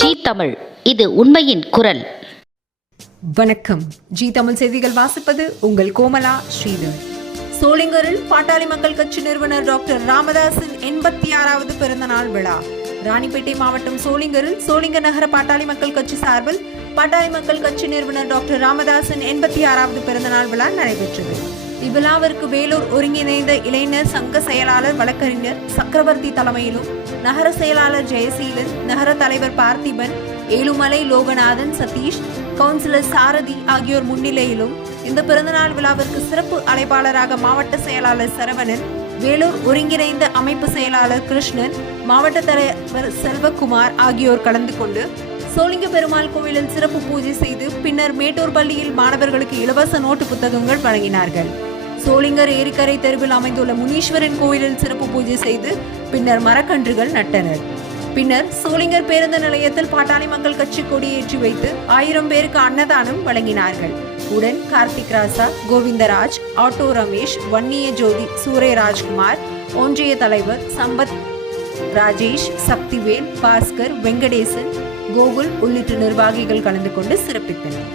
G Tamil. இது உண்மையின் குரல். வணக்கம். ஜி தமிழ் செய்திகள் வாசிப்பது உங்கள் கோமலா ஸ்ரீதர். சோளிங்கரில் பாட்டாளி மக்கள் கட்சி நிறுவனர் டாக்டர் ராமதாஸின் எண்பத்தி ஆறாவது பிறந்த நாள் விழா. ராணிப்பேட்டை மாவட்டம் சோளிங்கரில் சோளிங்க நகர பாட்டாளி மக்கள் கட்சி சார்பில் பாட்டாளி மக்கள் கட்சி நிறுவனர் டாக்டர் ராமதாஸின் எண்பத்தி ஆறாவது பிறந்த நாள் விழா நடைபெற்றது. இவ்விழாவிற்கு வேலூர் ஒருங்கிணைந்த இளைஞர் சங்க செயலாளர் வழக்கறிஞர் சக்கரவர்த்தி தலைமையிலும் நகர செயலாளர் ஜெயசீலன் நகர தலைவர் பார்த்திபன் ஏழுமலை லோகநாதன் சதீஷ் கவுன்சிலர் சாரதி ஆகியோர் முன்னிலையிலும் இந்த பிறந்தநாள் விழாவிற்கு சிறப்பு அழைப்பாளராக மாவட்ட செயலாளர் சரவணன் வேலூர் ஒருங்கிணைந்த அமைப்பு செயலாளர் கிருஷ்ணன் மாவட்ட தலைவர் செல்வகுமார் ஆகியோர் கலந்து கொண்டு சோழிங்க பெருமாள் கோவிலில் சிறப்பு பூஜை செய்து பின்னர் மேட்டூர் பள்ளியில் மாணவர்களுக்கு இலவச நோட்டு புத்தகங்கள் வழங்கினார்கள். சோளிங்கர் ஏரிக்கரை தெருவில் அமைந்துள்ள முனீஸ்வரன் கோயிலில் சிறப்பு பூஜை செய்து பின்னர் மரக்கன்றுகள் நட்டனர். பின்னர் சோளிங்கர் பேருந்து நிலையத்தில் பாட்டாளி மக்கள் கட்சி கொடியேற்றி வைத்து ஆயிரம் பேருக்கு அன்னதானம் வழங்கினார்கள். உடன் கார்த்திக் ராசா கோவிந்தராஜ் ஆட்டோ ரமேஷ் வன்னிய ஜோதி சூரிய ராஜ்குமார் ஒன்றிய தலைவர் சம்பத் ராஜேஷ் சக்திவேல் பாஸ்கர் வெங்கடேசன் கோகுல் உள்ளிட்ட நிர்வாகிகள் கலந்து கொண்டு சிறப்பித்தனர்.